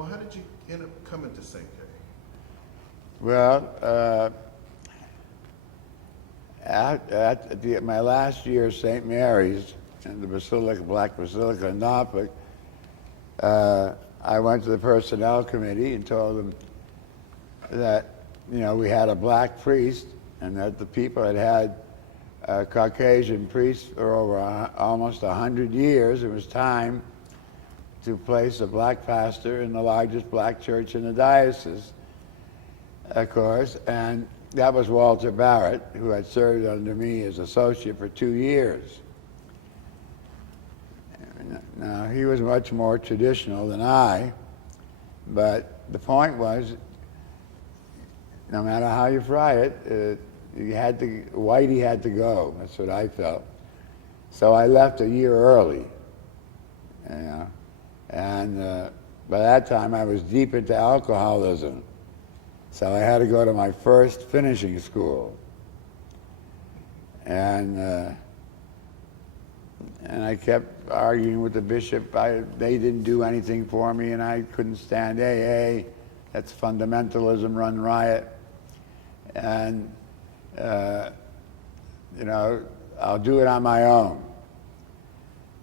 Well, how did you end up coming to St. K? Well, my last year at St. Mary's in the Basilica, Black Basilica in Norfolk, I went to the personnel committee and told them that, we had a black priest and that the people had had Caucasian priests for over almost 100 years. It was time to place a black pastor in the largest black church in the diocese, of course, and that was Walter Barrett, who had served under me as associate for 2 years. Now, he was much more traditional than I, but the point was, no matter how you fry it, Whitey had to go. That's what I felt. So I left a year early, and by that time I was deep into alcoholism. So I had to go to my first finishing school. And I kept arguing with the bishop. They didn't do anything for me, and I couldn't stand AA. That's fundamentalism run riot. And, I'll do it on my own.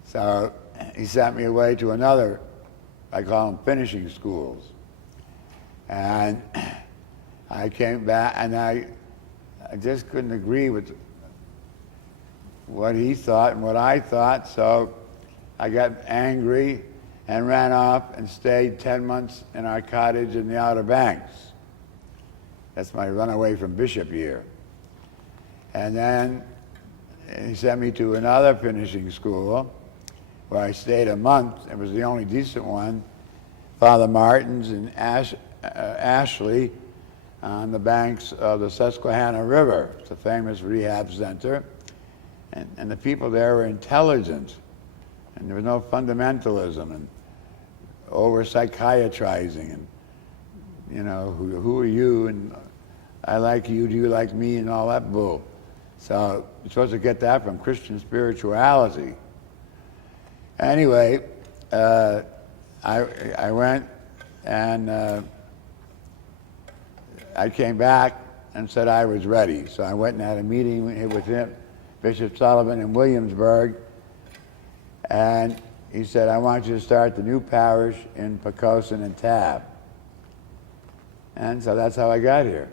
So he sent me away to another, I call them finishing schools. And I came back, and I just couldn't agree with what he thought and what I thought, so I got angry and ran off and stayed 10 months in our cottage in the Outer Banks. That's my runaway from Bishop year. And then he sent me to another finishing school where I stayed a month. It was the only decent one, Father Martin's in Ashley, on the banks of the Susquehanna River. It's a famous rehab center. And the people there were intelligent, and there was no fundamentalism and over-psychiatrizing, and, who are you, and I like you, do you like me, and all that bull. So you're supposed to get that from Christian spirituality. Anyway, I went, and I came back and said I was ready. So I went and had a meeting with him, Bishop Sullivan in Williamsburg, and he said, I want you to start the new parish in Poquoson and Tab. And so that's how I got here.